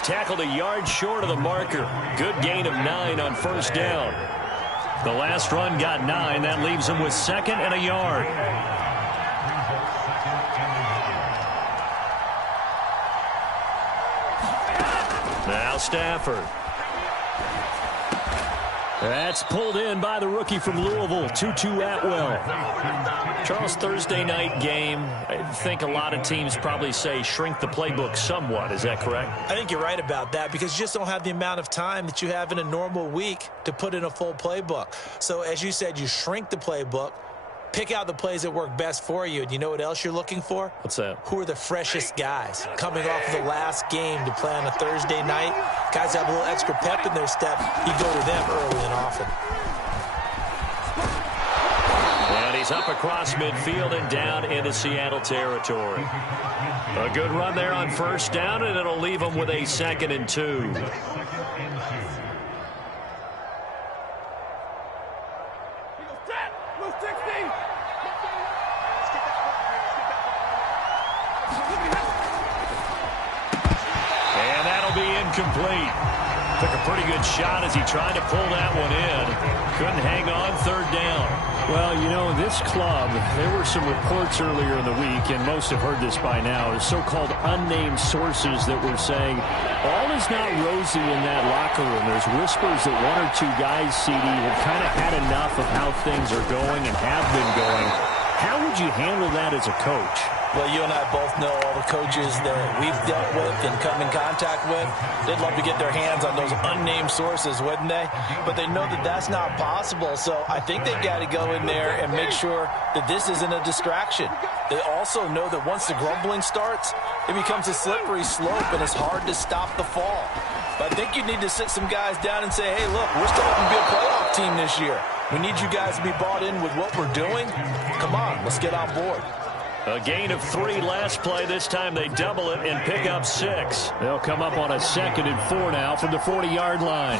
He's tackled a yard short of the marker. Good gain of 9 on first down. The last run got 9. That leaves him with 2nd and a yard. Now Stafford. That's pulled in by the rookie from Louisville, Tutu Atwell. Charles, Thursday night game, I think a lot of teams probably say shrink the playbook somewhat. Is that correct? I think you're right about that because you just don't have the amount of time that you have in a normal week to put in a full playbook. So as you said, you shrink the playbook, pick out the plays that work best for you. And you know what else you're looking for? What's that? Who are the freshest guys coming off of the last game to play on a Thursday night? Guys have a little extra pep in their step. You go to them early and often. And he's up across midfield and down into Seattle territory. A good run there on first down, and it'll leave him with a 2nd and 2. Complete. Took a pretty good shot as he tried to pull that one in. Couldn't hang on third down. Well, you know, this club, there were some reports earlier in the week, and most have heard this by now, the so-called unnamed sources that were saying all is not rosy in that locker room. There's whispers that 1 or 2 guys, CD, have kind of had enough of how things are going and have been going. How would you handle that as a coach? Well, you and I both know all the coaches that we've dealt with and come in contact with. They'd love to get their hands on those unnamed sources, wouldn't they? But they know that that's not possible. So I think they've got to go in there and make sure that this isn't a distraction. They also know that once the grumbling starts, it becomes a slippery slope and it's hard to stop the fall. But I think you need to sit some guys down and say, hey, look, we're still going to be a playoff team this year. We need you guys to be bought in with what we're doing. Come on, let's get on board. A gain of 3 last play. This time they double it and pick up 6. They'll come up on a 2nd and 4 now from the 40-yard line.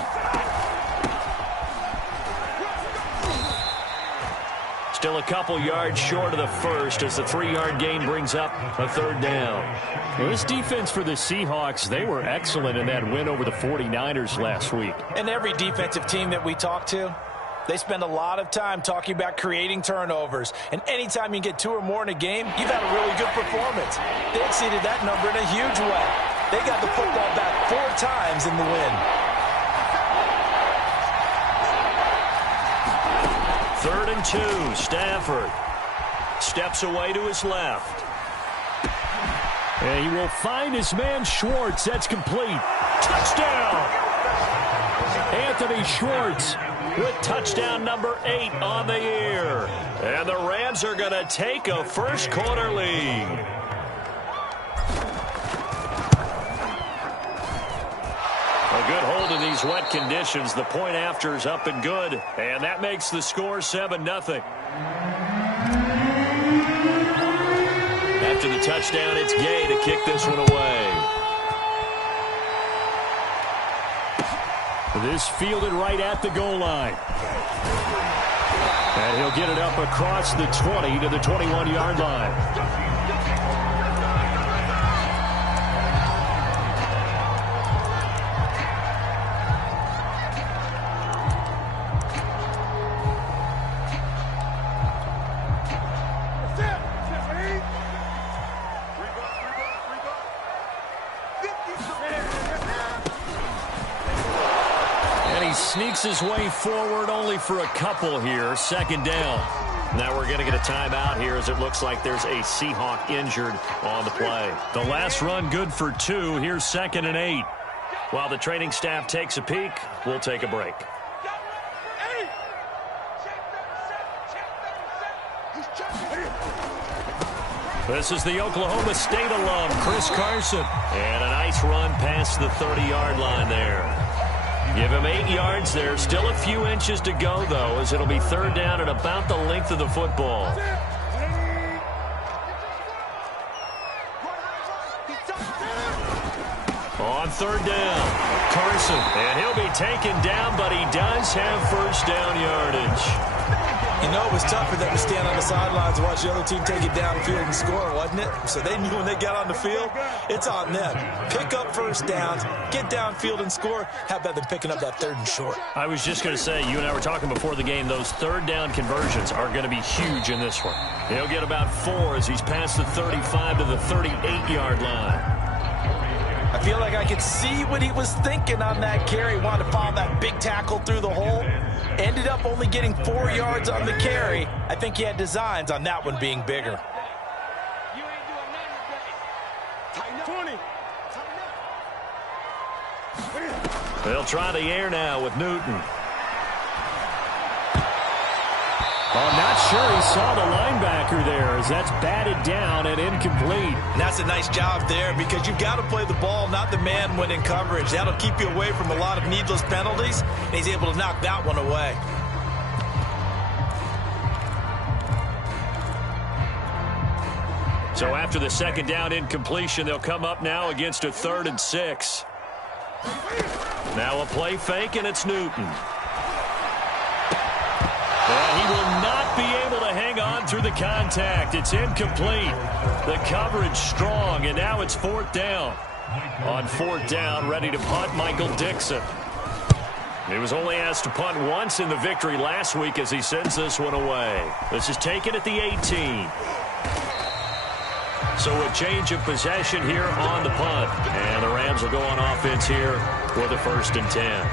Still a couple yards short of the first as the 3-yard gain brings up a 3rd down. Well, this defense for the Seahawks, they were excellent in that win over the 49ers last week. And every defensive team that we talk to, they spend a lot of time talking about creating turnovers. And anytime you get 2 or more in a game, you've had a really good performance. They exceeded that number in a huge way. They got the football back 4 times in the win. 3rd and 2, Stafford steps away to his left. And he will find his man Schwartz. That's complete. Touchdown! Anthony Schwartz with touchdown number 8 on the year. And the Rams are going to take a first-quarter lead. A good hold in these wet conditions. The point after is up and good. And that makes the score 7-0. After the touchdown, it's Gay to kick this one away. This fielded right at the goal line. And he'll get it up across the 20 to the 21-yard line. Sneaks his way forward only for a couple here. 2nd down. Now we're going to get a timeout here as it looks like there's a Seahawk injured on the play. The last run good for 2. Here's 2nd and 8. While the training staff takes a peek, we'll take a break. This is the Oklahoma State alum, Chris Carson. And a nice run past the 30-yard line there. Give him 8 yards there. Still a few inches to go, though, as it'll be 3rd down at about the length of the football. On 3rd down, Carson. And he'll be taken down, but he does have first down yardage. You know, it was tough for them to stand on the sidelines and watch the other team take it downfield and score, wasn't it? So they knew when they got on the field, it's on them. Pick up first downs, get downfield and score. How about them picking up that 3rd and short? I was just going to say, you and I were talking before the game, those 3rd down conversions are going to be huge in this one. He'll get about 4 as he's past the 35 to the 38-yard line. I feel like I could see what he was thinking on that carry. Wanted to follow that big tackle through the hole. Ended up only getting 4 yards on the carry. I think he had designs on that one being bigger. They'll try the air now with Newton. I'm not sure he saw the linebacker there as that's batted down and incomplete. And that's a nice job there because you've got to play the ball, not the man when in coverage. That'll keep you away from a lot of needless penalties, and he's able to knock that one away. So after the 2nd down incompletion, they'll come up now against a 3rd and 6. Now a play fake, and it's Newton. And he will not be able to hang on through the contact. It's incomplete. The coverage strong, and now it's 4th down. On 4th down, ready to punt, Michael Dixon. He was only asked to punt once in the victory last week as he sends this one away. This is taken at the 18. So a change of possession here on the punt. And the Rams will go on offense here for the 1st and 10.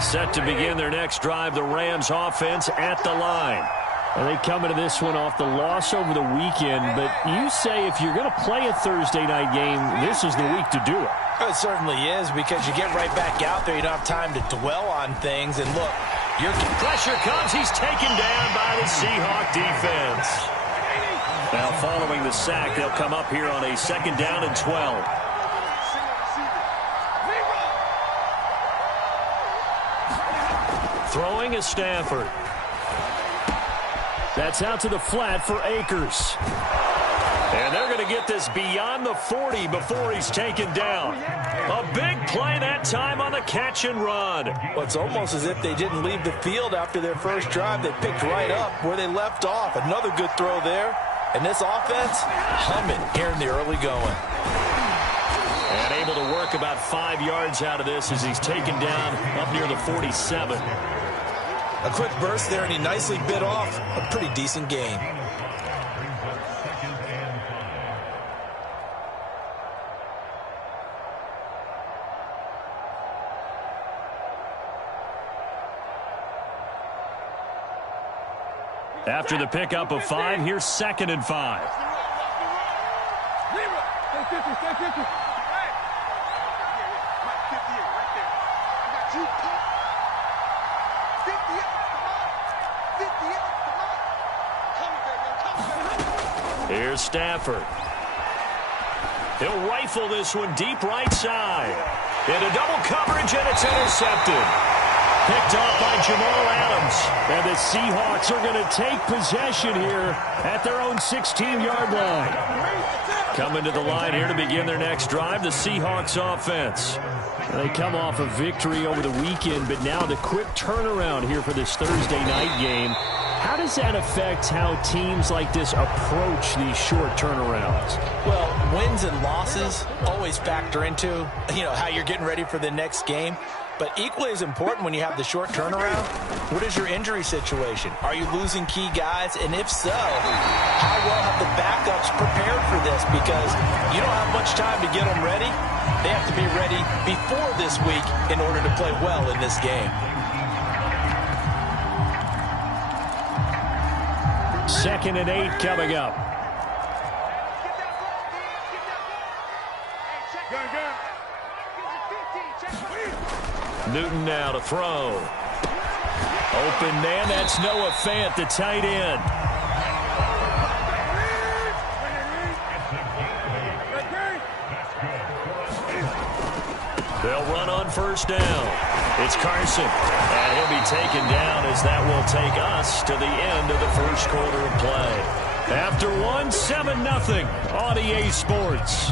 Set to begin their next drive, the Rams offense at the line. And they come into this one off the loss over the weekend, but you say if you're going to play a Thursday night game, this is the week to do it. It certainly is because you get right back out there. You don't have time to dwell on things. And look, your pressure comes. He's taken down by the Seahawk defense. Now following the sack, they'll come up here on a 2nd down and 12. Throwing is Stafford. That's out to the flat for Akers. And they're going to get this beyond the 40 before he's taken down. A big play that time on the catch and run. Well, it's almost as if they didn't leave the field after their first drive. They picked right up where they left off. Another good throw there. And this offense, humming here in the early going. And able to work about 5 yards out of this as he's taken down up near the 47. A quick burst there, and he nicely bit off a pretty decent gain. After the pickup of 5, here's 2nd and 5. Here's Stafford. He'll rifle this one deep right side. Into double coverage, and it's intercepted. Picked off by Jamal Adams. And the Seahawks are going to take possession here at their own 16-yard line. Coming to the line here to begin their next drive, the Seahawks offense. They come off a victory over the weekend, but now the quick turnaround here for this Thursday night game. How does that affect how teams like this approach these short turnarounds? Well, wins and losses always factor into, how you're getting ready for the next game. But equally as important when you have the short turnaround, what is your injury situation? Are you losing key guys? And if so, how well have the backups prepared for this? Because you don't have much time to get them ready. They have to be ready before this week in order to play well in this game. 2nd and 8 coming up. Newton now to throw. Open man, that's Noah Fant, the tight end. They'll run on 1st down. It's Carson, and going to be taken down as that will take us to the end of the first quarter of play. After one, 7-0 on EA Sports.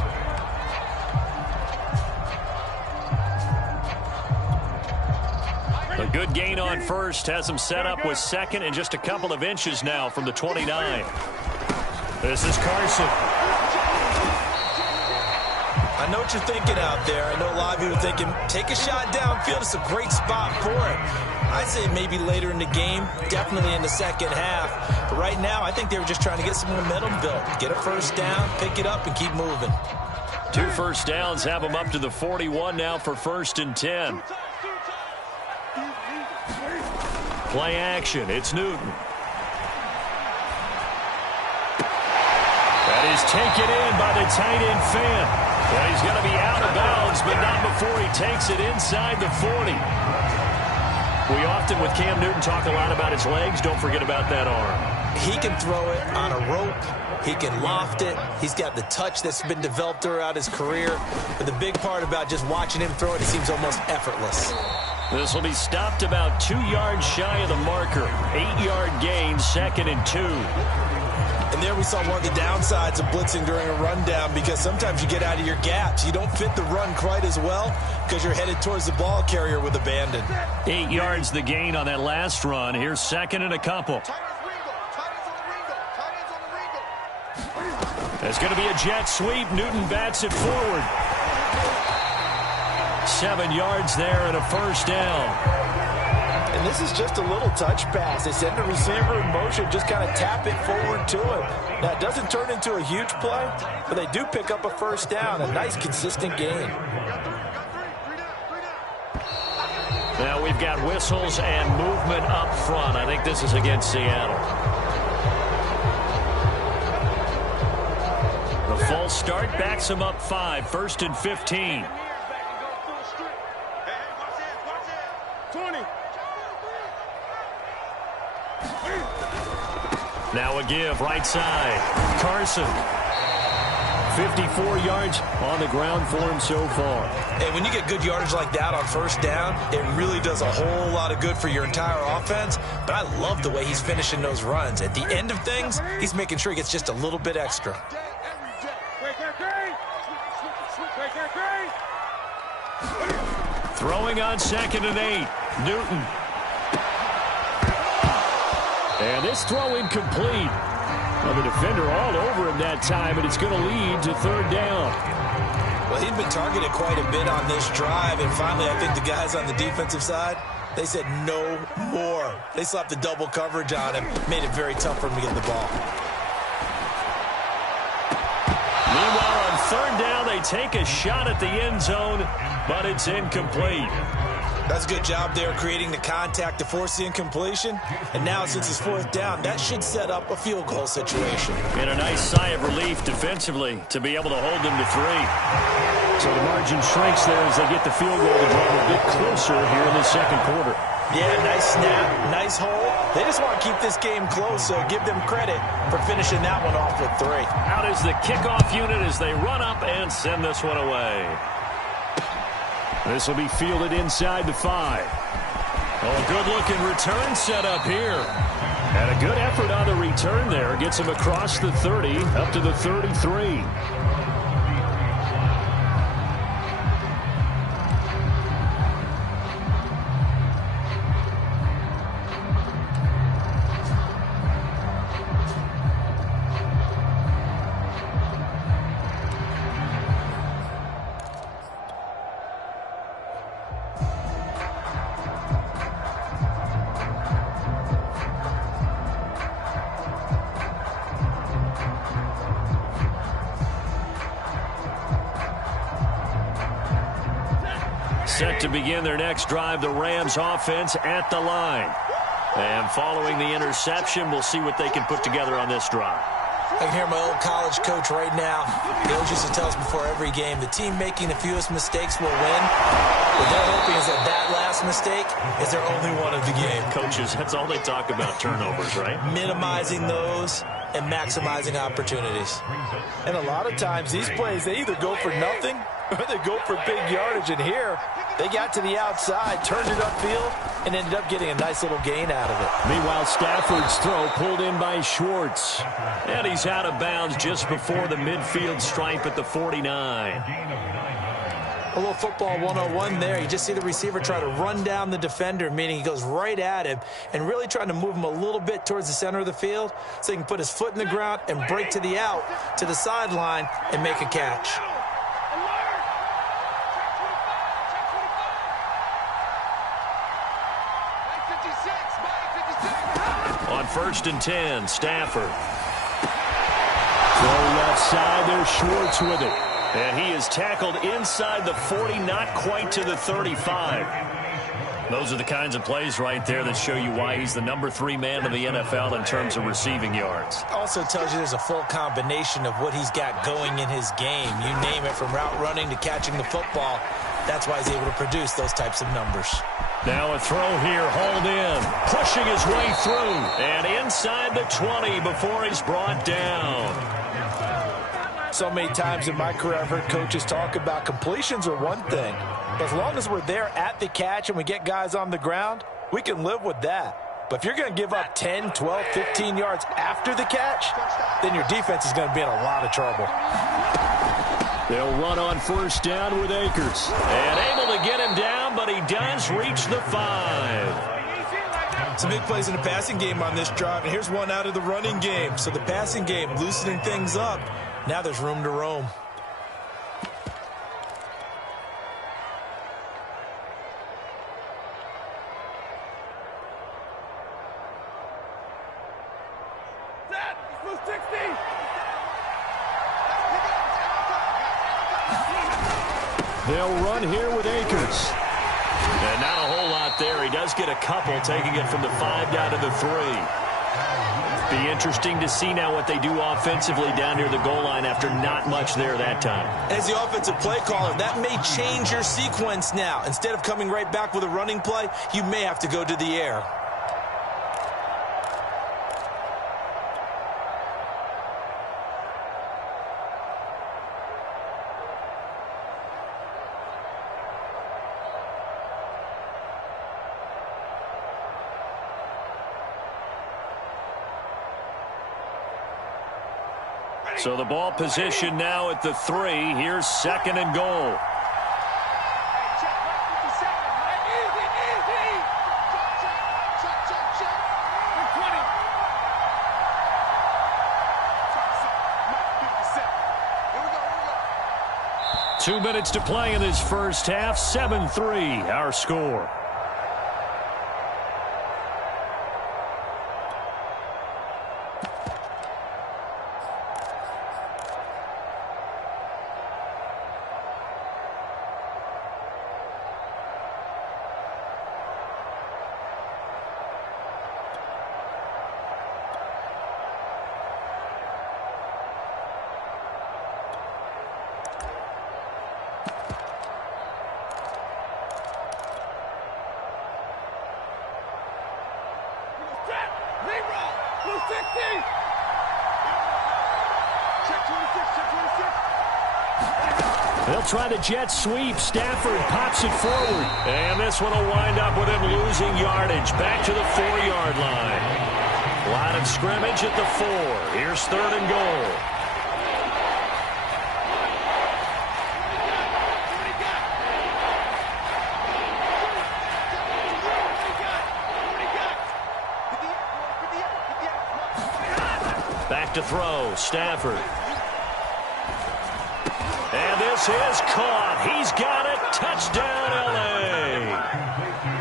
A good gain on first has him set up with second and just a couple of inches now from the 29. This is Carson. I know what you're thinking out there. I know a lot of you are thinking, take a shot downfield. It's a great spot for it. I'd say maybe later in the game, definitely in the second half. But right now, I think they were just trying to get some momentum built. Get a first down, pick it up, and keep moving. 2 first downs have them up to the 41 now for 1st and 10. Play action. It's Newton. That is taken in by the tight end Fan. Well, he's going to be out of bounds, but not before he takes it inside the 40. We often, with Cam Newton, talk a lot about his legs. Don't forget about that arm. He can throw it on a rope. He can loft it. He's got the touch that's been developed throughout his career. But the big part about just watching him throw it, it seems almost effortless. This will be stopped about 2 yards shy of the marker. 8-yard gain, 2nd and 2. And there we saw one of the downsides of blitzing during a rundown, because sometimes you get out of your gaps. You don't fit the run quite as well because you're headed towards the ball carrier with abandon. 8 yards the gain on that last run. Here's 2nd and a couple. There's going to be a jet sweep. Newton bats it forward. 7 yards there and a first down. And this is just a little touch pass. They send the receiver in motion, just kind of tap it forward to him. Now, it doesn't turn into a huge play, but they do pick up a first down, a nice, consistent gain. Now we've got whistles and movement up front. I think this is against Seattle. The false start backs him up 5, 1st and 15. Now a give, right side. Carson. 54 yards on the ground for him so far. And when you get good yardage like that on first down, it really does a whole lot of good for your entire offense. But I love the way he's finishing those runs. At the end of things, he's making sure he gets just a little bit extra. Throwing on 2nd and 8. Newton. And this throw incomplete. Well, the defender all over him that time, and it's going to lead to 3rd down. Well, he'd been targeted quite a bit on this drive, and finally I think the guys on the defensive side, they said no more. They slapped the double coverage on him, made it very tough for him to get the ball. Meanwhile, on 3rd down, they take a shot at the end zone, but it's incomplete. That's a good job there creating the contact to force the incompletion. And now, since it's 4th down, that should set up a field goal situation. And a nice sigh of relief defensively to be able to hold them to 3. So the margin shrinks there as they get the field goal to draw a bit closer here in the 2nd quarter. Yeah, nice snap, nice hole. They just want to keep this game close, so give them credit for finishing that one off with 3. Out is the kickoff unit as they run up and send this one away. This will be fielded inside the 5. Oh, good-looking return set up here. And a good effort on the return there. Gets him across the 30, up to the 33. Set to begin their next drive, the Rams offense at the line. And following the interception, we'll see what they can put together on this drive. I can hear my old college coach right now. He always used to tell us before every game, the team making the fewest mistakes will win. What they're hoping is that that last mistake is their only one of the game. Coaches, that's all they talk about, turnovers, right? Minimizing those and maximizing opportunities. And a lot of times, these plays, they either go for nothing They go for big yardage, and here they got to the outside, turned it upfield, and ended up getting a nice little gain out of it. Meanwhile, Stafford's throw pulled in by Schwartz. And he's out of bounds just before the midfield stripe at the 49. A little football 101 there. You just see the receiver try to run down the defender, meaning he goes right at him and really trying to move him a little bit towards the center of the field so he can put his foot in the ground and break to the out, to the sideline, and make a catch. On 1st and 10, Stafford. Throw left side, there's Schwartz with it. And he is tackled inside the 40, not quite to the 35. Those are the kinds of plays right there that show you why he's the number 3 man in the NFL in terms of receiving yards. Also tells you there's a full combination of what he's got going in his game. You name it, from route running to catching the football. That's why he's able to produce those types of numbers. Now a throw here, hauled in, pushing his way through, and inside the 20 before he's brought down. So many times in my career I've heard coaches talk about completions are one thing. But as long as we're there at the catch and we get guys on the ground, we can live with that. But if you're going to give up 10, 12, 15 yards after the catch, then your defense is going to be in a lot of trouble. They'll run on 1st down with Akers. And able to get him down, but he does reach the 5. Some big plays in the passing game on this drive, and here's one out of the running game. So the passing game loosening things up. Now there's room to roam. They'll run here with Akers. And not a whole lot there. He does get a couple, taking it from the 5 down to the 3. Be interesting to see now what they do offensively down near the goal line after not much there that time. As the offensive play caller, that may change your sequence now. Instead of coming right back with a running play, you may have to go to the air. So the ball position now at the 3. Here's 2nd and goal. Two minutes to play in this first half. 7-3 our score. They'll try the jet sweep. Stafford pops it forward. And this one will wind up with him losing yardage. Back to the 4-yard line. Line of scrimmage at the 4. Here's 3rd and goal. Back to throw. Stafford. And this is caught. He's got it. Touchdown, L.A.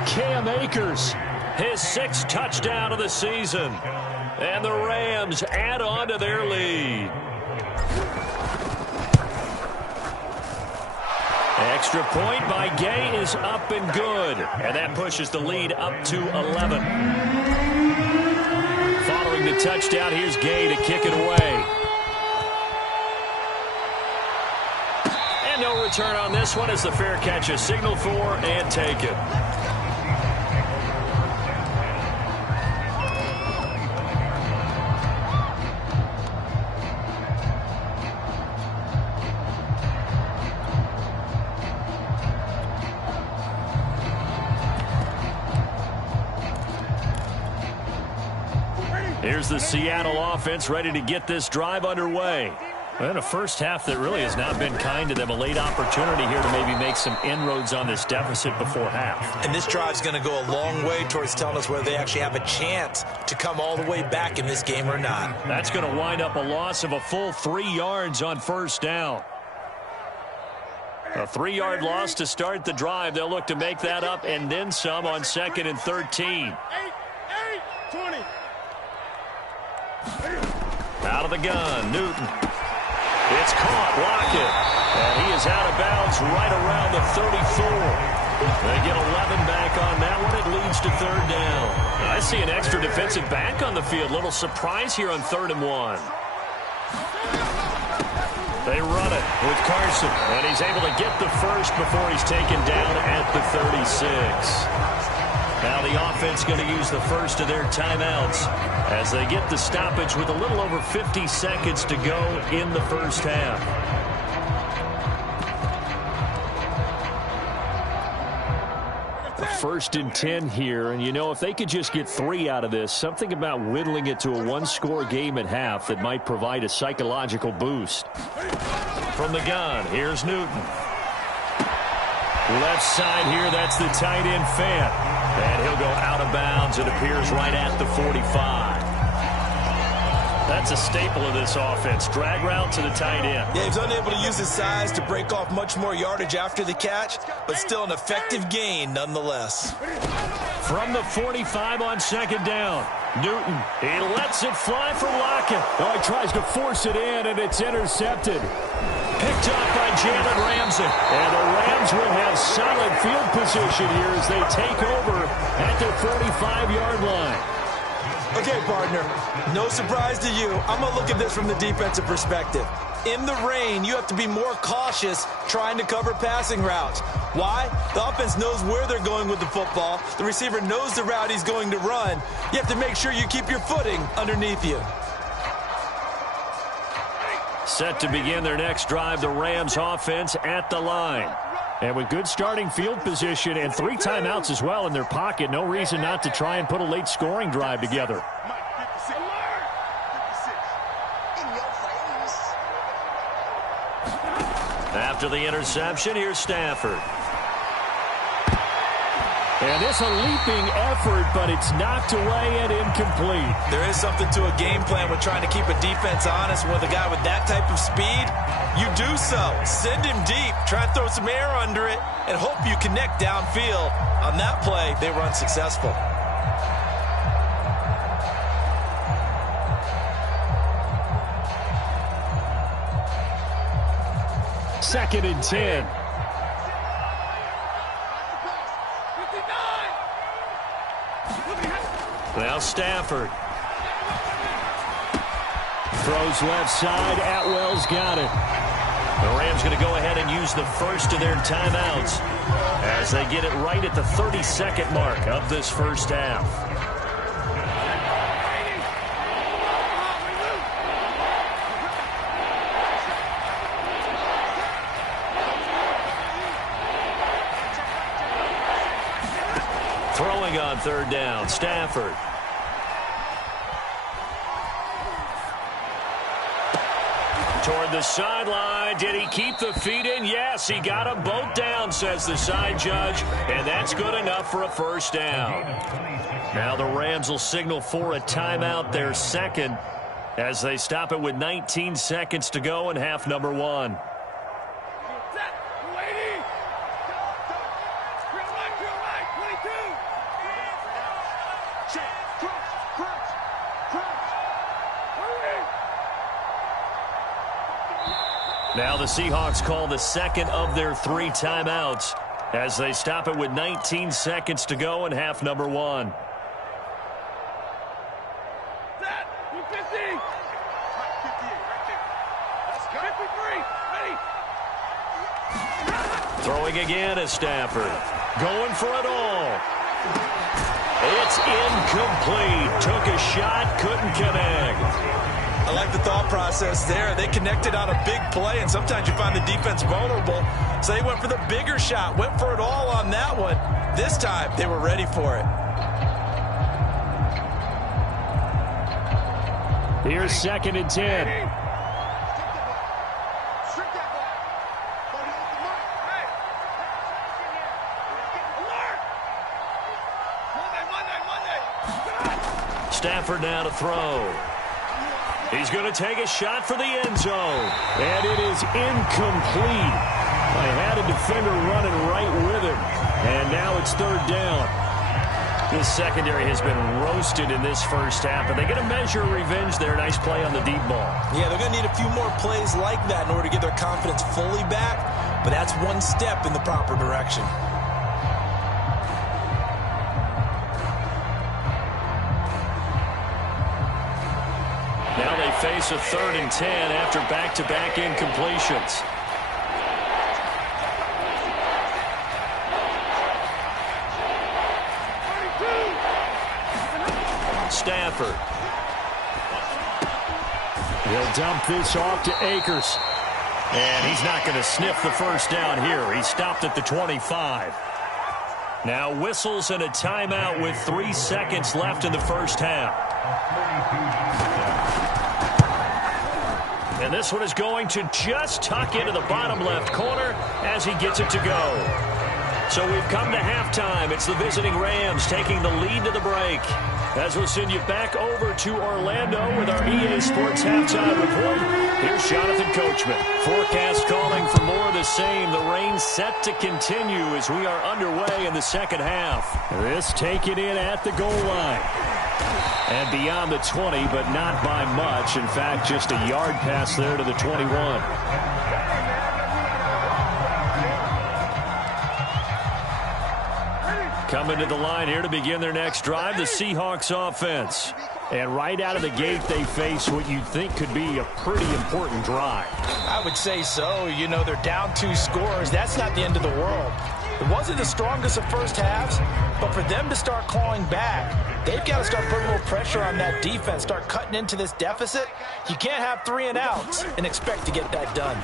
Cam Akers. His 6th touchdown of the season. And the Rams add on to their lead. Extra point by Gay is up and good. And that pushes the lead up to 11. Following the touchdown, here's Gay to kick it away. No return on this one as the fair catch is signaled for and taken. Here's the Seattle offense ready to get this drive underway. And a first half that really has not been kind to them. A late opportunity here to maybe make some inroads on this deficit before half. And this drive's going to go a long way towards telling us whether they actually have a chance to come all the way back in this game or not. That's going to wind up a loss of a full 3 yards on first down. A 3-yard loss to start the drive. They'll look to make that up and then some on 2nd and 13. 20. Out of the gun, Newton. It's caught, Lockett. And he is out of bounds right around the 34. They get 11 back on that one. It leads to 3rd down. I see an extra defensive back on the field. Little surprise here on 3rd and 1. They run it with Carson, and he's able to get the first before he's taken down at the 36. Now the offense going to use the first of their timeouts as they get the stoppage with a little over 50 seconds to go in the first half. First and 10 here, and you know, if they could just get 3 out of this, something about whittling it to a one-score game at half that might provide a psychological boost. From the gun, here's Newton. Left side here, that's the tight end Fant. And he'll go out of bounds. It appears right at the 45. That's a staple of this offense. Drag route to the tight end. Yeah, he's unable to use his size to break off much more yardage after the catch, but still an effective gain nonetheless. From the 45 on 2nd down, Newton. He lets it fly for Lockett. Oh, he tries to force it in, and it's intercepted. Picked up by Jalen Ramsey. And the Rams will have solid field position here as they take over at their 45-yard line. Okay, partner, no surprise to you. I'm going to look at this from the defensive perspective. In the rain, you have to be more cautious trying to cover passing routes. Why? The offense knows where they're going with the football. The receiver knows the route he's going to run. You have to make sure you keep your footing underneath you. Set to begin their next drive, the Rams offense at the line. And with good starting field position and 3 timeouts as well in their pocket, no reason not to try and put a late scoring drive together. After the interception, here's Stafford. And it's a leaping effort, but it's knocked away and incomplete. There is something to a game plan with trying to keep a defense honest. With a guy with that type of speed, you do so. Send him deep, try and throw some air under it, and hope you connect downfield. On that play, they were unsuccessful. Second and 10. Now Stafford. Throws left side. Atwell's got it. The Rams going to go ahead and use the first of their timeouts as they get it right at the 32nd mark of this first half. Throwing on 3rd down, Stafford. Toward the sideline. Did he keep the feet in? Yes, he got them both down, says the side judge. And that's good enough for a first down. Now the Rams will signal for a timeout, their second, as they stop it with 19 seconds to go in half number 1. Now the Seahawks call the second of their 3 timeouts as they stop it with 19 seconds to go in half number 1. Throwing again is Stafford. Going for it all. It's incomplete. Took a shot, couldn't connect. I like the thought process there. They connected on a big play, and sometimes you find the defense vulnerable. So they went for the bigger shot, went for it all on that one. This time, they were ready for it. Here's 2nd and 10. Stafford now to throw. He's going to take a shot for the end zone. And it is incomplete. I had a defender running right with him. And now it's 3rd down. This secondary has been roasted in this first half, but they get a measure of revenge there. Nice play on the deep ball. Yeah, they're going to need a few more plays like that in order to get their confidence fully back, but that's one step in the proper direction. Now they face a 3rd and 10 after back-to-back incompletions. Stafford. He'll dump this off to Akers. And he's not going to sniff the first down here. He stopped at the 25. Now whistles and a timeout with 3 seconds left in the first half. And this one is going to just tuck into the bottom left corner as he gets it to go. So we've come to halftime. It's the visiting Rams taking the lead to the break. As we'll send you back over to Orlando with our EA Sports Halftime Report, here's Jonathan Coachman. Forecast calling for more of the same. The rain set to continue as we are underway in the second half. This taken in at the goal line. And beyond the 20, but not by much. In fact, just a yard pass there to the 21. Coming to the line here to begin their next drive, the Seahawks offense. And right out of the gate, they face what you'd think could be a pretty important drive. I would say so. You know, they're down 2 scores. That's not the end of the world. It wasn't the strongest of first halves, but for them to start clawing back, they've got to start putting a little pressure on that defense, start cutting into this deficit. You can't have 3 and outs and expect to get that done.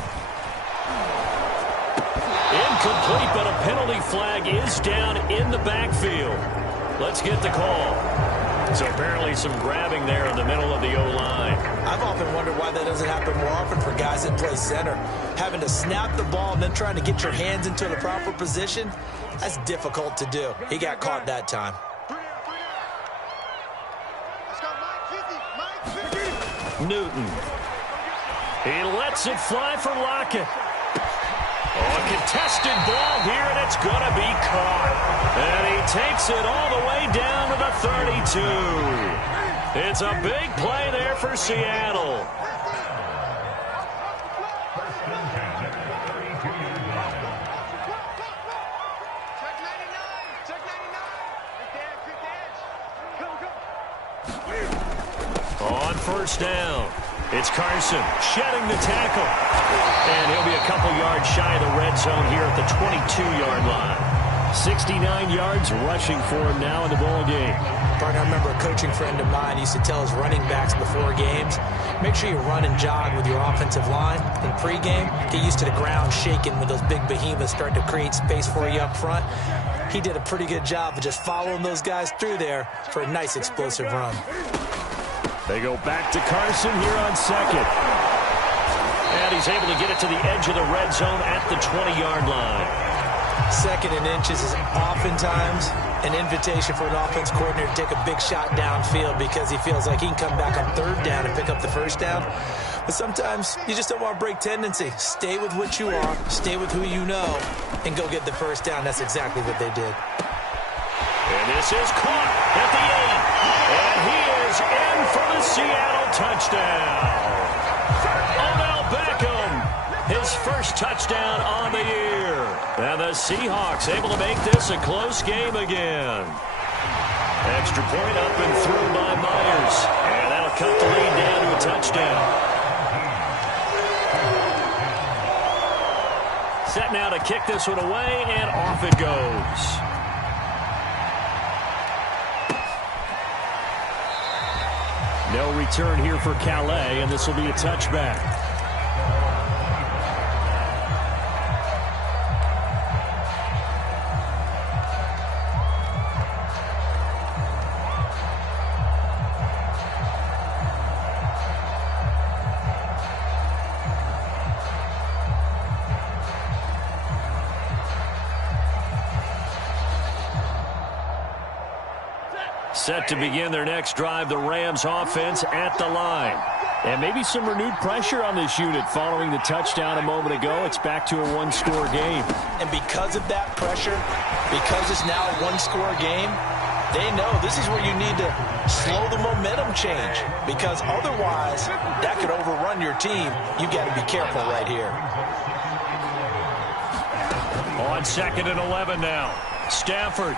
Incomplete, but a penalty flag is down in the backfield. Let's get the call. So apparently some grabbing there in the middle of the O-line. I've often wondered why that doesn't happen more often for guys that play center. Having to snap the ball and then trying to get your hands into the proper position, that's difficult to do. He got caught that time. Newton. He lets it fly for Lockett. Oh, a contested ball here, and it's going to be caught. And he takes it all the way down to the 32. It's a big play there for Seattle. On first down, it's Carson shedding the tackle. And he'll be a couple yards shy of the red zone here at the 22-yard line. 69 yards rushing for him now in the ball game. Partner, I remember a coaching friend of mine used to tell his running backs before games, make sure you run and jog with your offensive line in pregame. Get used to the ground shaking when those big behemoths start to create space for you up front. He did a pretty good job of just following those guys through there for a nice explosive run. They go back to Carson here on second. And he's able to get it to the edge of the red zone at the 20-yard line. 2nd and inches is oftentimes an invitation for an offense coordinator to take a big shot downfield because he feels like he can come back on 3rd down and pick up the first down. But sometimes you just don't want to break tendency. Stay with what you are, stay with who you know, and go get the first down. That's exactly what they did. And this is caught at the 8. And he is in for the Seattle touchdown. Odell Beckham, his first touchdown on the year. And the Seahawks able to make this a close game again. Extra point up and through by Myers. And that'll cut the lead down to a touchdown. Set now to kick this one away, and off it goes. No return here for Calais, and this will be a touchback. Set to begin their next drive, the Rams offense at the line. And maybe some renewed pressure on this unit following the touchdown a moment ago. It's back to a one-score game. And because of that pressure, because it's now a one-score game, they know this is where you need to slow the momentum change, because otherwise that could overrun your team. You got to be careful right here. On 2nd and 11 now. Stafford.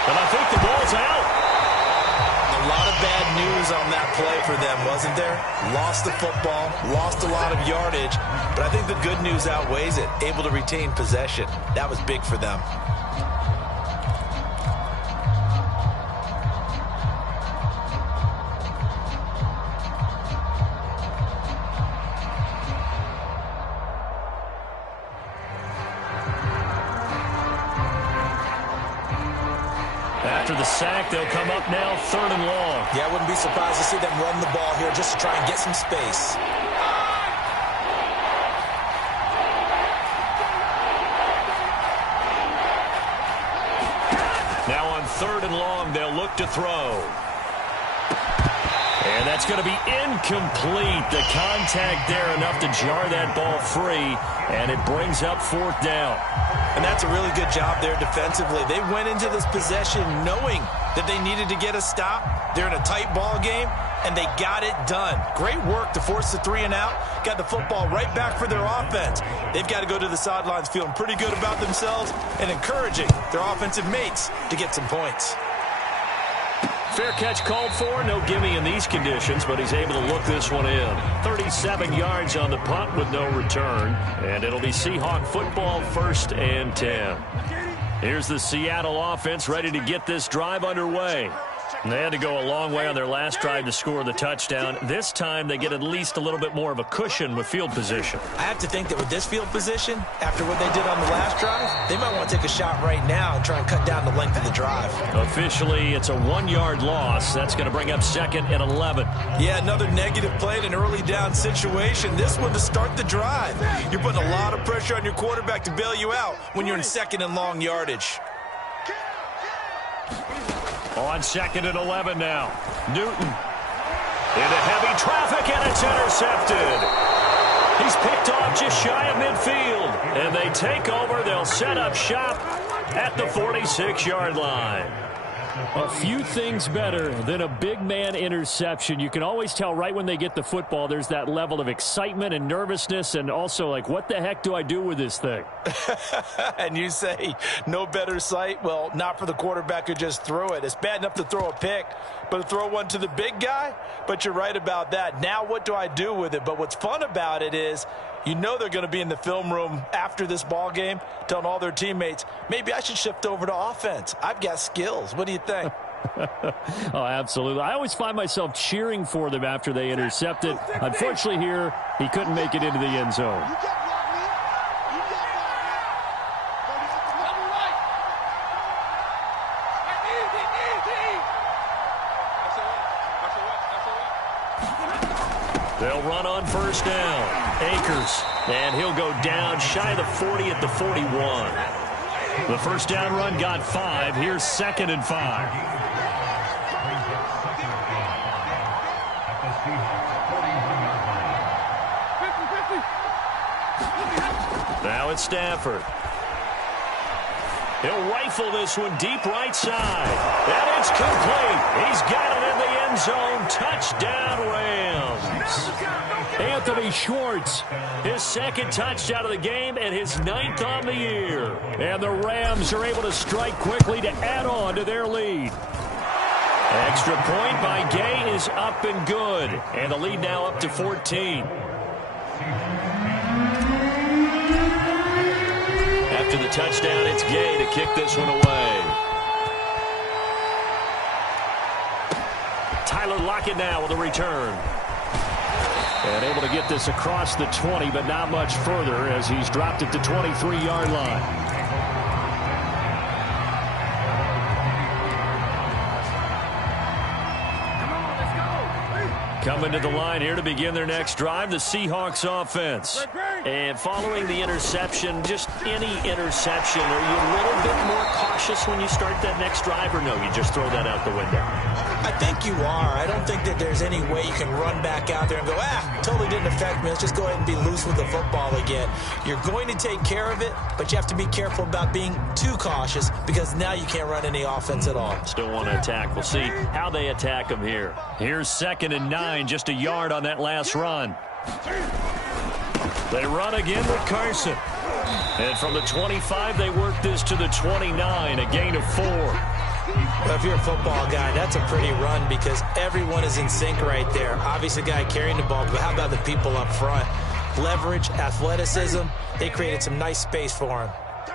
And I think the ball's out. A lot of bad news on that play for them, wasn't there? Lost the football, lost a lot of yardage, but I think the good news outweighs it. Able to retain possession. That was big for them. After the sack, they'll come up now 3rd and long. Yeah, I wouldn't be surprised to see them run the ball here just to try and get some space. Now on 3rd and long, they'll look to throw. And that's going to be incomplete. The contact there enough to jar that ball free, and it brings up 4th down. And that's a really good job there defensively. They went into this possession knowing that they needed to get a stop. They're in a tight ball game, and they got it done. Great work to force the 3 and out. Got the football right back for their offense. They've got to go to the sidelines feeling pretty good about themselves and encouraging their offensive mates to get some points. Fair catch called for. No gimme in these conditions, but he's able to look this one in. 37 yards on the punt with no return. And it'll be Seahawk football, 1st and 10. Here's the Seattle offense ready to get this drive underway. And they had to go a long way on their last drive to score the touchdown. This time they get at least a little bit more of a cushion with field position. I have to think that with this field position, after what they did on the last drive, they might want to take a shot right now and try and cut down the length of the drive. Officially, it's a 1-yard loss. That's going to bring up 2nd and 11. Yeah, another negative play in an early down situation. This one to start the drive. You're putting a lot of pressure on your quarterback to bail you out when you're in 2nd and long yardage. On 2nd and 11 now. Newton into heavy traffic, and it's intercepted. He's picked off just shy of midfield. And they take over. They'll set up shop at the 46-yard line. A few things better than a big man interception. You can always tell right when they get the football, there's that level of excitement and nervousness, and also like, what the heck do I do with this thing? And you say no better sight? Well, not for the quarterback who just threw it. It's bad enough to throw a pick, but to throw one to the big guy? But you're right about that. Now what do I do with it? But what's fun about it is you know they're going to be in the film room after this ball game telling all their teammates, maybe I should shift over to offense. I've got skills. What do you think? Oh, absolutely. I always find myself cheering for them after they intercept it. Unfortunately here, he couldn't make it into the end zone. They'll run on 1st down. Akers, and he'll go down shy of the 40 at the 41. The 1st down run got 5. Here's 2nd and 5. Now it's Stafford. He'll rifle this one deep right side. And it's complete. He's got it in the end zone. Touchdown, Rams. Anthony Schwartz. His 2nd touchdown of the game and his 9th on the year. And the Rams are able to strike quickly to add on to their lead. Extra point by Gay is up and good. And the lead now up to 14. After the touchdown, it's Gay to kick this one away. Tyler Lockett now with a return. And able to get this across the 20, but not much further as he's dropped it to 23-yard line. Coming to the line here to begin their next drive, the Seahawks offense. And following the interception, just any interception, are you a little bit more cautious when you start that next drive, or no, you just throw that out the window? I think you are. I don't think that there's any way you can run back out there and go, totally didn't affect me. Let's just go ahead and be loose with the football again. You're going to take care of it, but you have to be careful about being too cautious because now you can't run any offense at all. Still want to attack. We'll see how they attack them here. Here's 2nd and 9, just a yard on that last run. They run again with Carson. And from the 25, they work this to the 29, a gain of 4. Well, if you're a football guy, that's a pretty run because everyone is in sync right there. Obviously, the guy carrying the ball, but how about the people up front? Leverage, athleticism, they created some nice space for him.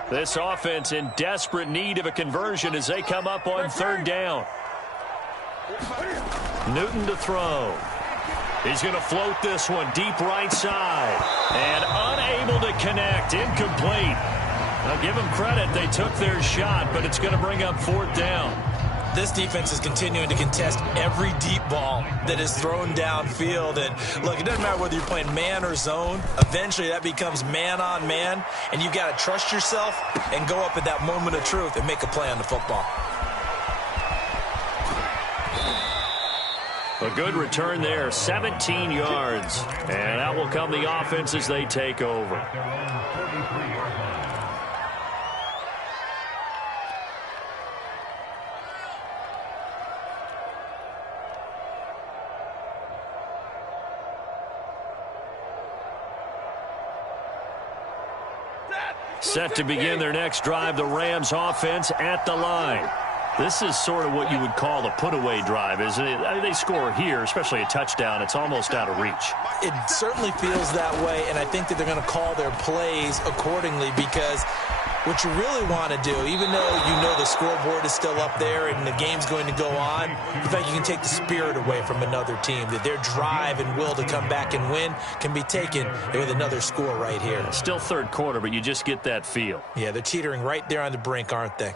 This offense in desperate need of a conversion as they come up on 3rd down. Newton to throw. He's going to float this one deep right side. And unable to connect. Incomplete. I'll give them credit. They took their shot, but it's going to bring up 4th down. This defense is continuing to contest every deep ball that is thrown downfield. And, look, it doesn't matter whether you're playing man or zone. Eventually, that becomes man on man. And you've got to trust yourself and go up at that moment of truth and make a play on the football. A good return there, 17 yards. And out will come the offense as they take over. Set to begin their next drive, the Rams offense at the line. This is sort of what you would call a put-away drive, isn't it? I mean, they score here, especially a touchdown. It's almost out of reach. It certainly feels that way, and I think that they're going to call their plays accordingly because what you really want to do, even though you know the scoreboard is still up there and the game's going to go on, in fact, you can take the spirit away from another team, that their drive and will to come back and win can be taken with another score right here. Still 3rd quarter, but you just get that feel. Yeah, they're teetering right there on the brink, aren't they?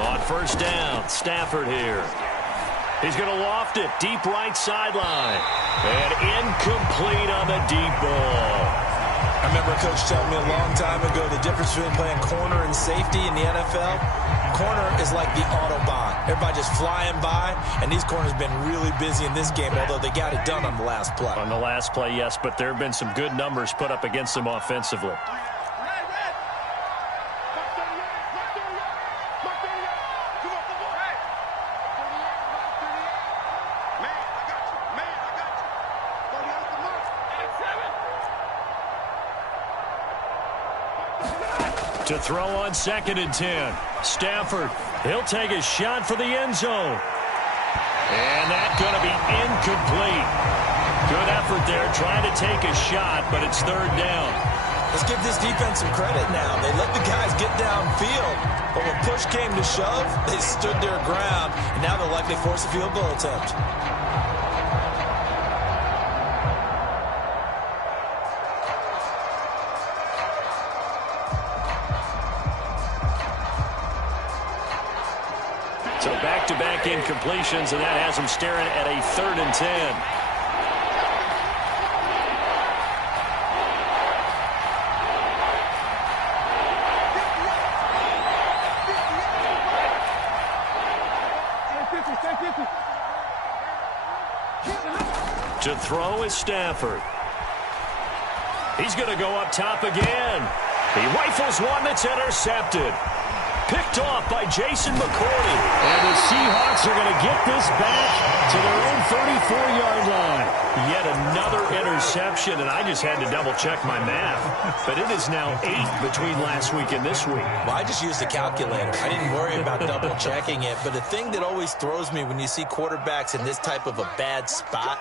On 1st down, Stafford here. He's going to loft it deep right sideline. And incomplete on the deep ball. I remember a coach telling me a long time ago the difference between playing corner and safety in the NFL. Corner is like the Autobahn. Everybody just flying by, and these corners have been really busy in this game, although they got it done on the last play. On the last play, yes, but there have been some good numbers put up against them offensively. To throw on 2nd and 10. Stafford, he'll take a shot for the end zone. And that's going to be incomplete. Good effort there trying to take a shot, but it's 3rd down. Let's give this defense some credit now. They let the guys get downfield, but when push came to shove, they stood their ground, and now they'll likely force a field goal attempt. So back-to-back incompletions, and that has them staring at a 3rd and 10. To throw is Stafford. He's going to go up top again. He rifles one that's intercepted. Picked off by Jason McCourty. And the Seahawks are going to get this back to their own 34-yard line. Yet another interception, and I just had to double-check my math. But it is now 8 between last week and this week. Well, I just used a calculator. I didn't worry about double-checking it. But the thing that always throws me when you see quarterbacks in this type of a bad spot,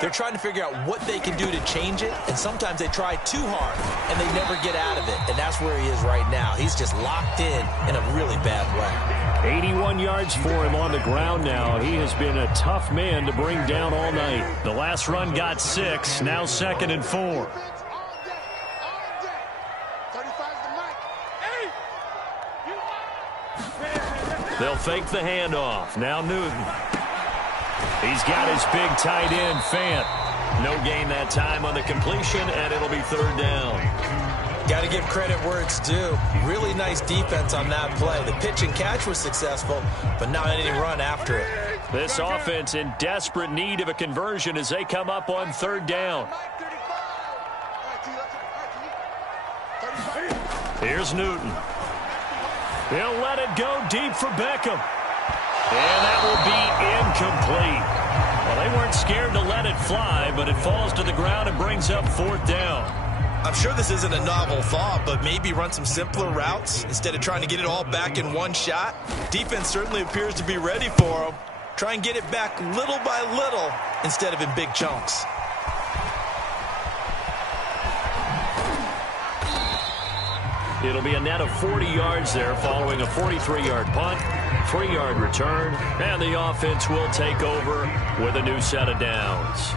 they're trying to figure out what they can do to change it, and sometimes they try too hard, and they never get out of it, and that's where he is right now. He's just locked in a really bad way. 81 yards for him on the ground now. He has been a tough man to bring down all night. The last run got 6, now 2nd and 4. They'll fake the handoff. Now Newton. He's got his big tight end, Fant. No gain that time on the completion, and it'll be third down. Got to give credit where it's due. Really nice defense on that play. The pitch and catch was successful, but not any run after it. This offense in desperate need of a conversion as they come up on third down. Here's Newton. He'll let it go deep for Beckham. And that will be incomplete. Well, they weren't scared to let it fly, but it falls to the ground and brings up fourth down. I'm sure this isn't a novel thought, but maybe run some simpler routes instead of trying to get it all back in one shot. Defense certainly appears to be ready for them. Try and get it back little by little instead of in big chunks. It'll be a net of 40 yards there following a 43-yard punt, 3-yard return, and the offense will take over with a new set of downs.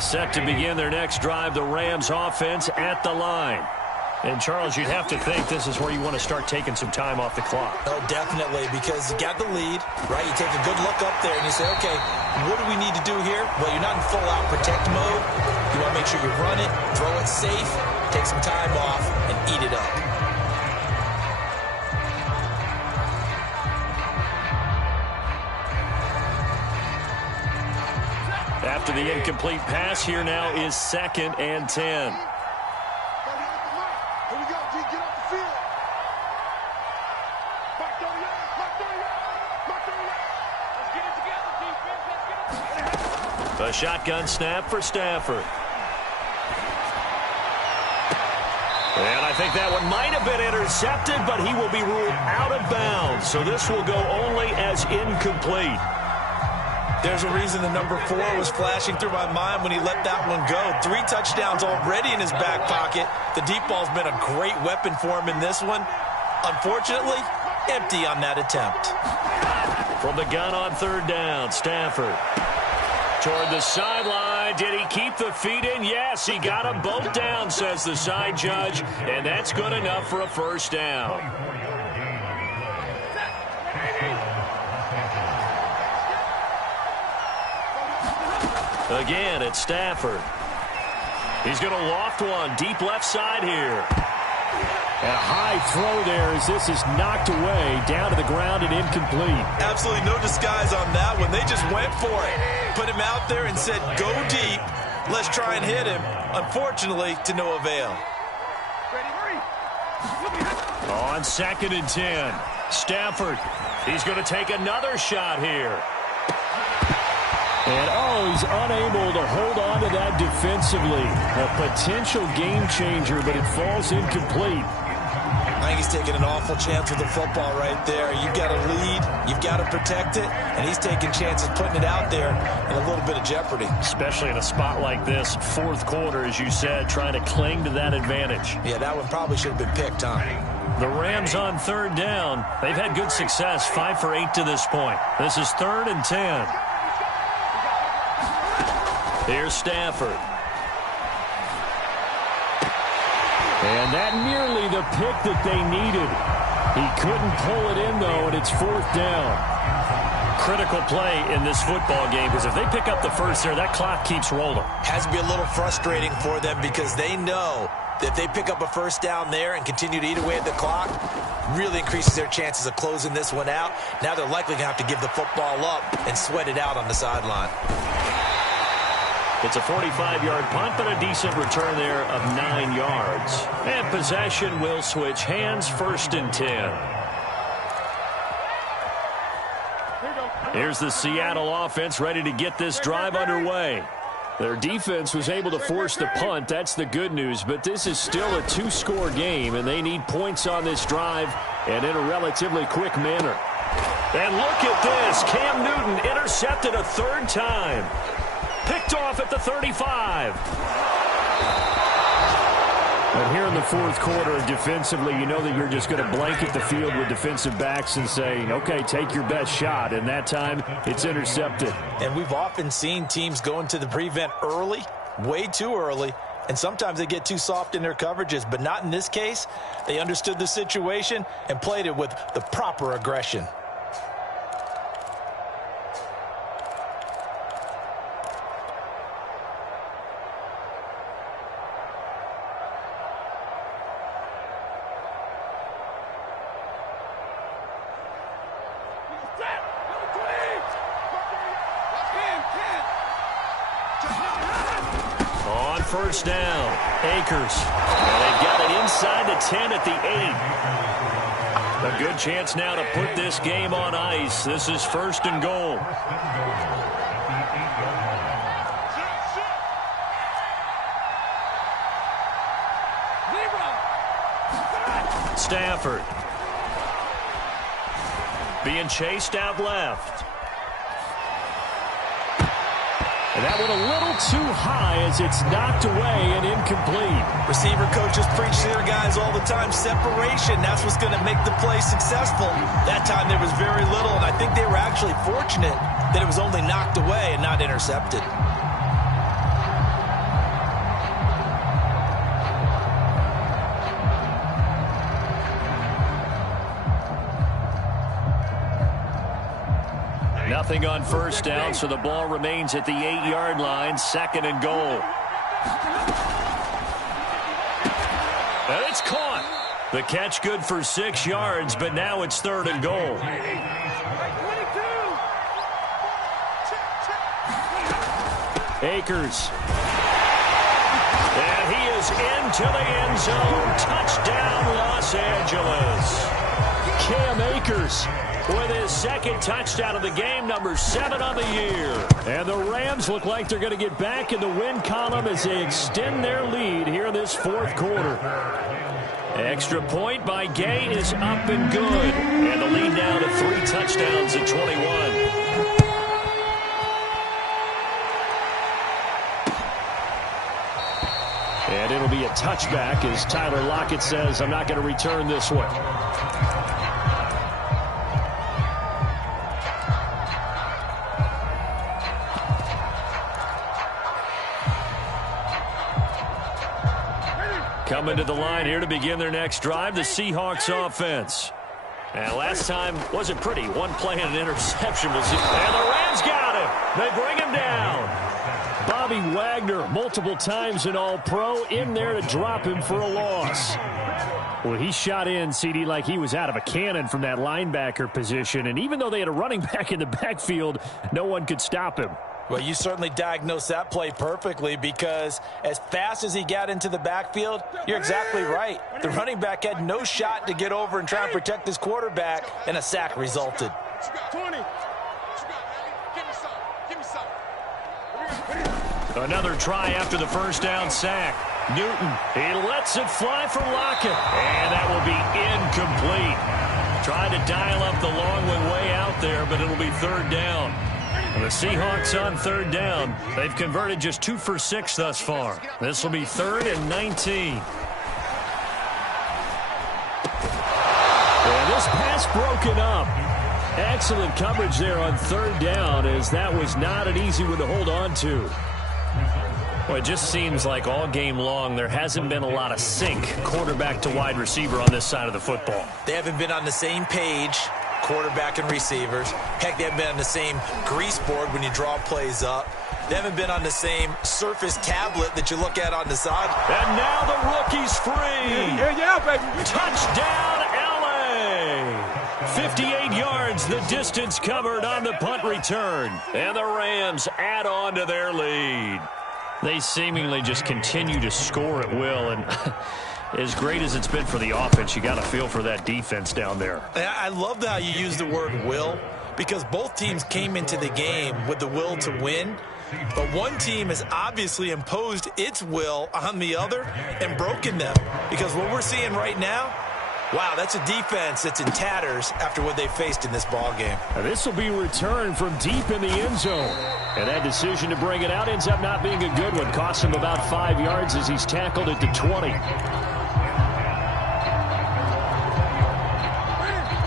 Set to begin their next drive, the Rams offense at the line. And, Charles, you'd have to think this is where you want to start taking some time off the clock. Oh, definitely, because you got the lead, right? You take a good look up there and you say, okay, what do we need to do here? Well, you're not in full-out protect mode. You want to make sure you run it, throw it safe, take some time off, and eat it up. After the incomplete pass, here now is 2nd and 10. Here we go, G. Get off the field. Back 30 yards. Back 30 yards. Back 30 yards. Let's get it together, defense. Let's get it. A shotgun snap for Stafford. And I think that one might have been intercepted, but he will be ruled out of bounds. So this will go only as incomplete. There's a reason the number 4 was flashing through my mind when he let that one go. 3 touchdowns already in his back pocket. The deep ball's been a great weapon for him in this one. Unfortunately, empty on that attempt. From the gun on third down, Stafford. Toward the sideline. Did he keep the feet in? Yes, he got them both down, says the side judge. And that's good enough for a first down. Again, it's Stafford. He's going to loft one deep left side here. And a high throw there as this is knocked away, down to the ground and incomplete. Absolutely no disguise on that one. They just went for it. Put him out there and said, go deep. Let's try and hit him. Unfortunately, to no avail. On 2nd and 10, Stafford. He's going to take another shot here. And, he's unable to hold on to that defensively. A potential game changer, but it falls incomplete. I think he's taking an awful chance with the football right there. You've got a lead, you've got to protect it, and he's taking chances putting it out there in a little bit of jeopardy. Especially in a spot like this, 4th quarter, as you said, trying to cling to that advantage. Yeah, that one probably should have been picked, huh? The Rams on third down. They've had good success, 5 for 8 to this point. This is 3rd and 10. Here's Stafford. And that nearly the pick that they needed. He couldn't pull it in, though, and it's 4th down. Critical play in this football game, because if they pick up the first there, that clock keeps rolling. Has to be a little frustrating for them because they know that if they pick up a first down there and continue to eat away at the clock, really increases their chances of closing this one out. Now they're likely going to have to give the football up and sweat it out on the sideline. It's a 45-yard punt, but a decent return there of 9 yards. And possession will switch hands, 1st and 10. Here's the Seattle offense ready to get this drive underway. Their defense was able to force the punt. That's the good news. But this is still a 2-score game, and they need points on this drive and in a relatively quick manner. And look at this. Cam Newton intercepted a 3rd time. Picked off at the 35. But here in the fourth quarter, defensively, you know that you're just going to blanket the field with defensive backs and say, okay, take your best shot. And that time, it's intercepted. And we've often seen teams go into the prevent early, way too early, and sometimes they get too soft in their coverages. But not in this case. They understood the situation and played it with the proper aggression. On first down, Akers. And they've got it inside the 10 at the 8. A good chance now to put this game on ice. This is first and goal. Stafford. Being chased out left. And that went a little too high as it's knocked away and incomplete. Receiver coaches preach to their guys all the time, separation. That's what's going to make the play successful. That time there was very little, and I think they were actually fortunate that it was only knocked away and not intercepted. Nothing on first down, so the ball remains at the 8-yard line, second and goal. And it's caught. The catch good for 6 yards, but now it's third and goal. Akers. And he is into the end zone. Touchdown, Los Angeles. Cam Akers with his second touchdown of the game, number 7 on the year. And the Rams look like they're going to get back in the win column as they extend their lead here in this fourth quarter. Extra point by Gay is up and good. And the lead now to 3 touchdowns at 21. And it'll be a touchback as Tyler Lockett says, I'm not going to return this one. Coming to the line here to begin their next drive, the Seahawks offense. And last time wasn't pretty. One play and an interception. And the Rams got him. They bring him down. Bobby Wagner, multiple times an All-Pro, in there to drop him for a loss. Well, he shot in, CD, like he was out of a cannon from that linebacker position. And even though they had a running back in the backfield, no one could stop him. Well, you certainly diagnosed that play perfectly because as fast as he got into the backfield, you're exactly right. The running back had no shot to get over and try and protect his quarterback, and a sack resulted. 20. Another try after the first down sack. Newton, he lets it fly for Lockett, and that will be incomplete. Trying to dial up the long one way out there, but it'll be third down. And the Seahawks on third down. They've converted just 2 for 6 thus far. This will be 3rd and 19. And this pass broken up. Excellent coverage there on third down, as that was not an easy one to hold on to. Well, it just seems like all game long there hasn't been a lot of sync quarterback to wide receiver on this side of the football. They haven't been on the same page, quarterback and receivers. Heck, they haven't been on the same grease board when you draw plays up. They haven't been on the same surface tablet that you look at on the side. And now the rookie's free. Yeah, baby. Touchdown, LA. 58 yards, the distance covered on the punt return. And the Rams add on to their lead. They seemingly just continue to score at will, and as great as it's been for the offense, you got to feel for that defense down there. I love how you use the word will, because both teams came into the game with the will to win, but one team has obviously imposed its will on the other and broken them, because what we're seeing right now, Wow, that's a defense that's in tatters after what they faced in this ball game. This will be returned from deep in the end zone. And that decision to bring it out ends up not being a good one. Costs him about 5 yards as he's tackled at the 20.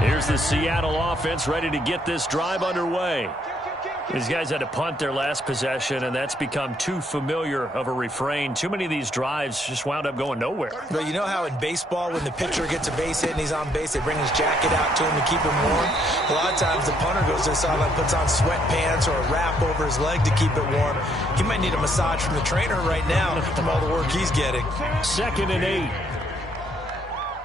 Here's the Seattle offense ready to get this drive underway. These guys had to punt their last possession, and that's become too familiar of a refrain. Too many of these drives just wound up going nowhere. But you know how in baseball, when the pitcher gets a base hit and he's on base, they bring his jacket out to him to keep him warm? A lot of times the punter goes to the sideline, puts on sweatpants or a wrap over his leg to keep it warm. He might need a massage from the trainer right now from all the work he's getting. 2nd and 8.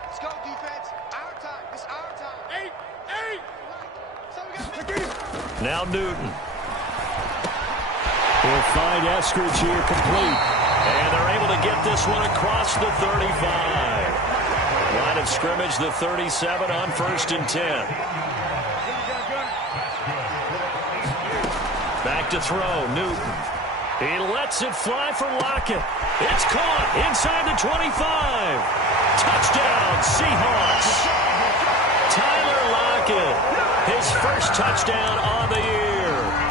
Let's go, defense. Our time. It's our time. 8. So we got Now Newton. He'll find Eskridge here complete. And they're able to get this one across the 35. Line of scrimmage, the 37 on 1st and 10. Back to throw, Newton. He lets it fly for Lockett. It's caught inside the 25. Touchdown, Seahawks. Tyler Lockett, his first touchdown on the year.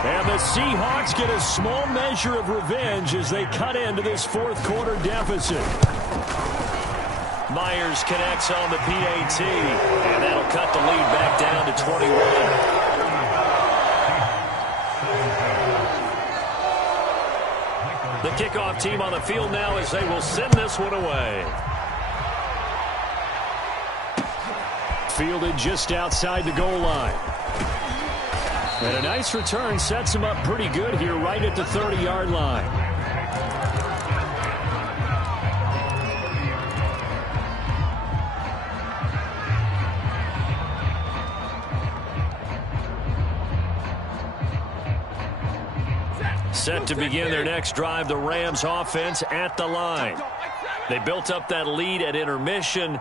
And the Seahawks get a small measure of revenge as they cut into this 4th quarter deficit. Myers connects on the PAT, and that'll cut the lead back down to 21. The kickoff team on the field now as they will send this one away. Fielded just outside the goal line. And a nice return sets him up pretty good here right at the 30-yard line. Set to begin their next drive, the Rams offense at the line. They built up that lead at intermission,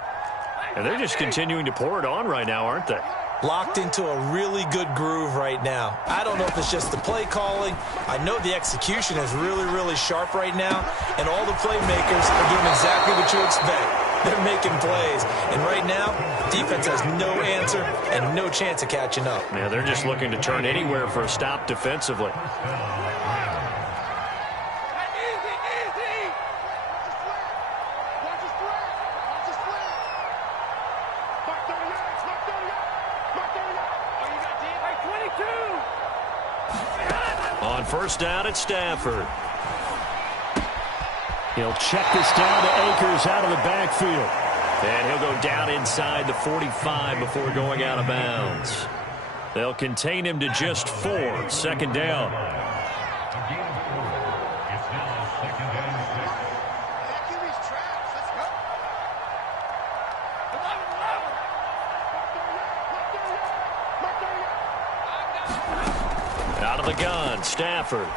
and they're just continuing to pour it on right now, aren't they? Locked into a really good groove right now. I don't know if it's just the play calling. I know the execution is really, really sharp right now, and all the playmakers are doing exactly what you expect. They're making plays, and right now, defense has no answer and no chance of catching up. Yeah, they're just looking to turn anywhere for a stop defensively. On 1st down at Stafford. He'll check this down to Akers out of the backfield. And he'll go down inside the 45 before going out of bounds. They'll contain him to just 4. 2nd down. Out of the gun, Stafford.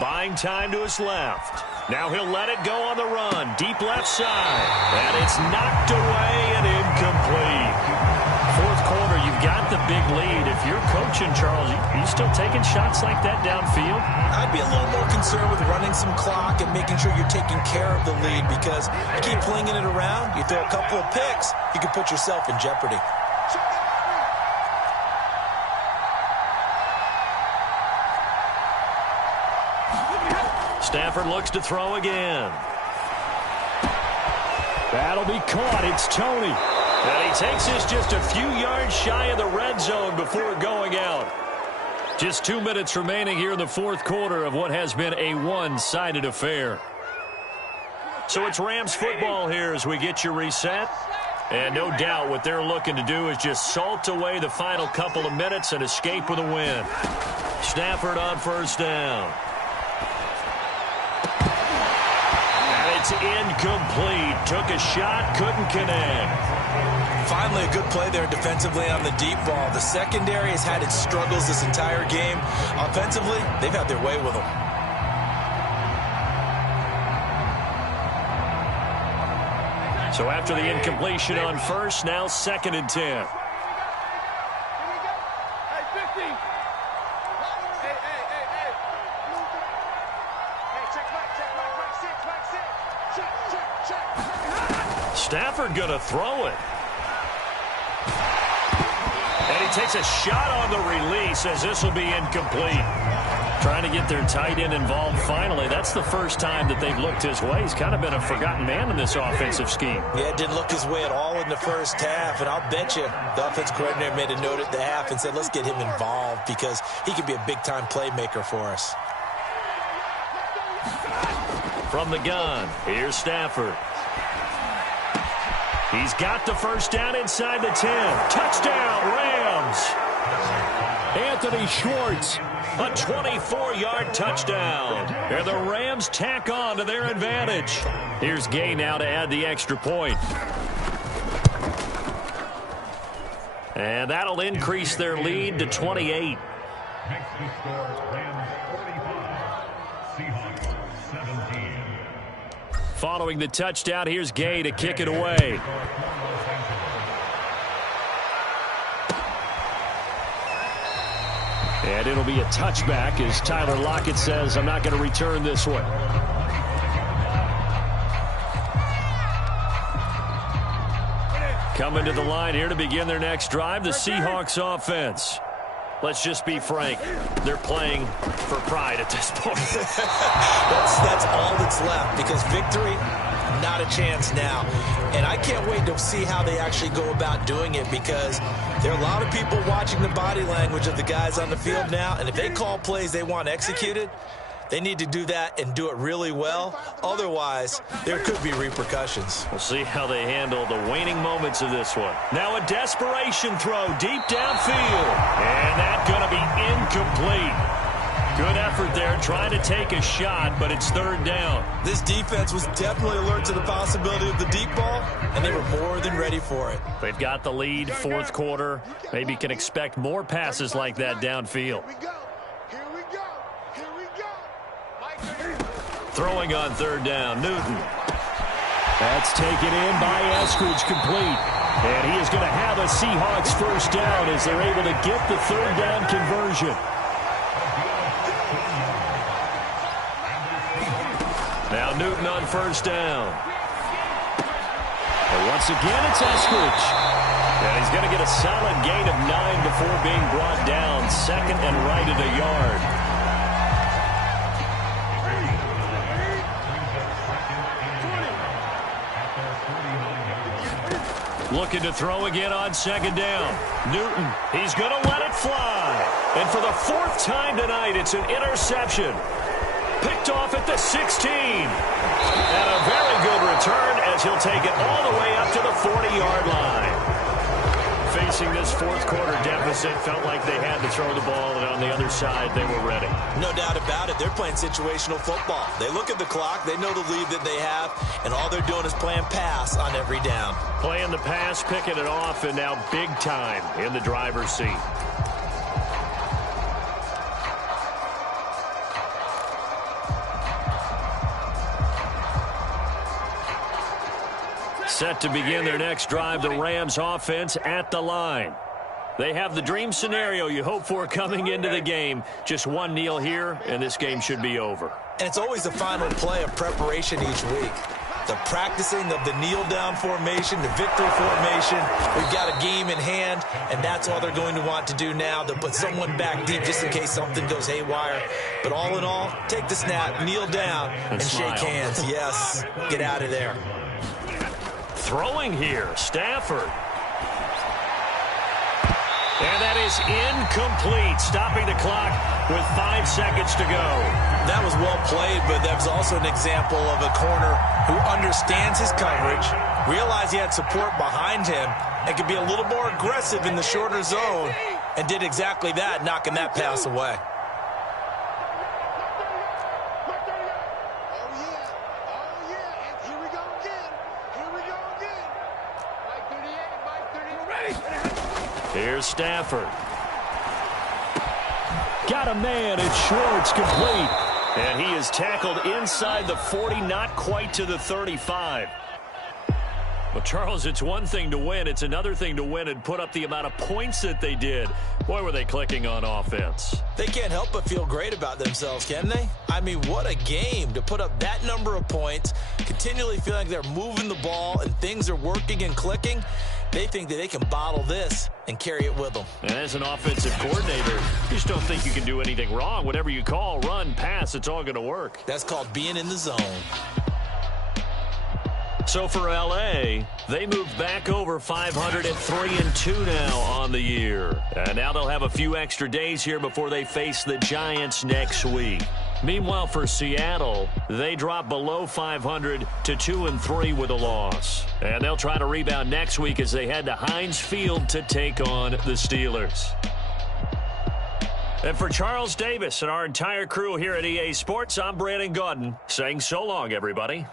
Buying time to his left. Now he'll let it go on the run. Deep left side. And it's knocked away and incomplete. 4th quarter, you've got the big lead. If you're coaching, Charles, you still taking shots like that downfield? I'd be a little more concerned with running some clock and making sure you're taking care of the lead, because you keep flinging it around, you throw a couple of picks, you can put yourself in jeopardy. Stafford looks to throw again. That'll be caught. It's Tony. And he takes this just a few yards shy of the red zone before going out. Just 2 minutes remaining here in the 4th quarter of what has been a one-sided affair. So it's Rams football here as we get you reset. And no doubt what they're looking to do is just salt away the final couple of minutes and escape with a win. Stafford on 1st down. It's incomplete. Took a shot, couldn't connect. Finally, a good play there defensively on the deep ball. The secondary has had its struggles this entire game. Offensively, they've had their way with them. So after the incompletion on 1st, now 2nd and 10. Stafford going to throw it. And he takes a shot on the release as this will be incomplete. Trying to get their tight end involved finally. That's the first time that they've looked his way. He's kind of been a forgotten man in this offensive scheme. Yeah, it didn't look his way at all in the first half. And I'll bet you the offense coordinator made a note at the half and said, let's get him involved because he can be a big-time playmaker for us. From the gun, here's Stafford. He's got the first down inside the 10. Touchdown, Rams. Anthony Schwartz, a 24-yard touchdown. And the Rams tack on to their advantage. Here's Gay now to add the extra point. And that'll increase their lead to 28. Following the touchdown, here's Gay to kick it away. And it'll be a touchback as Tyler Lockett says, I'm not going to return this one. Coming to the line here to begin their next drive, the Seahawks offense. Let's just be frank. They're playing for pride at this point. that's all that's left because victory, not a chance now. And I can't wait to see how they actually go about doing it because there are a lot of people watching the body language of the guys on the field now. And if they call plays they want executed, they need to do that and do it really well. Otherwise, there could be repercussions. We'll see how they handle the waning moments of this one. Now a desperation throw deep downfield. And that's going to be incomplete. Good effort there trying to take a shot, but it's third down. This defense was definitely alert to the possibility of the deep ball, and they were more than ready for it. They've got the lead, fourth quarter. Maybe can expect more passes like that downfield. Throwing on third down, Newton. That's taken in by Eskridge, complete. And he is going to have a Seahawks first down as they're able to get the third down conversion. Now Newton on first down. And once again, it's Eskridge. And he's going to get a solid gain of 9 before being brought down. Second and right at a yard. Looking to throw again on second down. Newton, he's going to let it fly. And for the fourth time tonight, it's an interception. Picked off at the 16. And a very good return as he'll take it all the way up to the 40-yard line. Facing this fourth quarter deficit, felt like they had to throw the ball, and on the other side, they were ready. No doubt about it. They're playing situational football. They look at the clock, they know the lead that they have, and all they're doing is playing pass on every down. Playing the pass, picking it off, and now big time in the driver's seat. Set to begin their next drive, the Rams offense at the line. They have the dream scenario you hope for coming into the game. Just one kneel here, and this game should be over. And it's always the final play of preparation each week. The practicing of the kneel-down formation, the victory formation. We've got a game in hand, and that's all they're going to want to do now. They'll put someone back deep just in case something goes haywire. But all in all, take the snap, kneel down, and shake hands. Yes, get out of there. Throwing here, Stafford. And that is incomplete, stopping the clock with 5 seconds to go. That was well played, but that was also an example of a corner who understands his coverage, realized he had support behind him, and could be a little more aggressive in the shorter zone, and did exactly that, knocking that pass away. Here's Stafford. Got a man, it's Schwartz, complete. And he is tackled inside the 40, not quite to the 35. Well, Charles, it's one thing to win. It's another thing to win and put up the amount of points that they did. Boy, were they clicking on offense. They can't help but feel great about themselves, can they? I mean, what a game to put up that number of points, continually feeling like they're moving the ball and things are working and clicking. They think that they can bottle this and carry it with them. And as an offensive coordinator, you just don't think you can do anything wrong. Whatever you call, run, pass, it's all going to work. That's called being in the zone. So for L.A., they moved back over 500 at 3-2 now on the year. And now they'll have a few extra days here before they face the Giants next week. Meanwhile, for Seattle, they drop below 500 to 2-3 with a loss. And they'll try to rebound next week as they head to Heinz Field to take on the Steelers. And for Charles Davis and our entire crew here at EA Sports, I'm Brandon Gaudin saying so long, everybody.